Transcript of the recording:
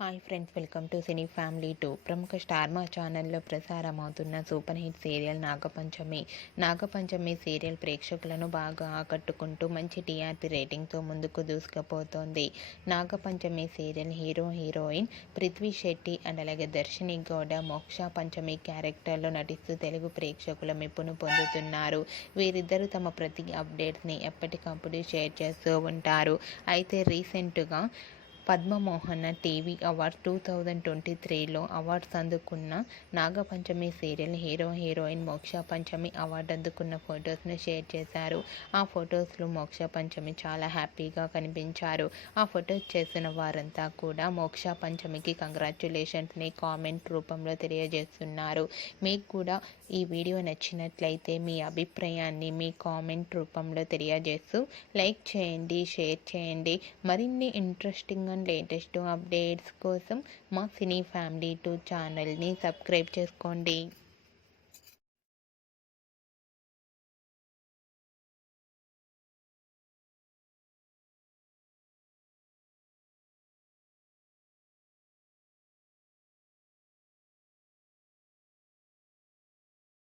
Hi friends, welcome to cine family 2. ప్రముఖ star Maa ఛానల్లో ప్రసారమవుతున్న super hit serial Nagapanchami serial ప్రేక్షకులను బాగా ఆకట్టుకుంటూ మంచి టీఆర్పీ రేటింగ్తో ముందుకు దూసుకుపోతోంది. Nagapanchami serial heroine Prithvi Shetty and అలాగే దర్శిని గౌడ మోక్ష పంచమి క్యారెక్టర్లో నటిస్తూ తెలుగు ప్రేక్షకుల మెప్పును పొందుతున్నారు. వీరిద్దరూ తమ ప్రతి అప్డేట్స్ని ఎప్పటికప్పుడు షేర్ చేస్తూ ఉంటారు. అయితే రీసెంట్గా పద్మమోహన టీవీ అవార్డ్స్ 2023లో అవార్డ్స్ అందుకున్న నాగపంచమి సీరియల్ హీరోయిన్ మోక్ష పంచమి అవార్డు అందుకున్న ఫొటోస్ను షేర్ చేశారు. ఆ ఫొటోస్లో మోక్ష పంచమి చాలా హ్యాపీగా కనిపించారు. ఆ ఫొటోస్ చేసిన వారంతా కూడా మోక్ష పంచమికి కంగ్రాచ్యులేషన్స్ని కామెంట్ రూపంలో తెలియజేస్తున్నారు. మీకు కూడా ఈ వీడియో నచ్చినట్లయితే మీ అభిప్రాయాన్ని మీ కామెంట్ రూపంలో తెలియజేస్తూ లైక్ చేయండి, షేర్ చేయండి. మరిన్ని ఇంట్రెస్టింగ్ లేటెస్ట్ అప్డేట్స్ కోసం మా సినీ ఫ్యామిలీ 2 ఛానల్ని సబ్స్క్రైబ్ చేసుకోండి.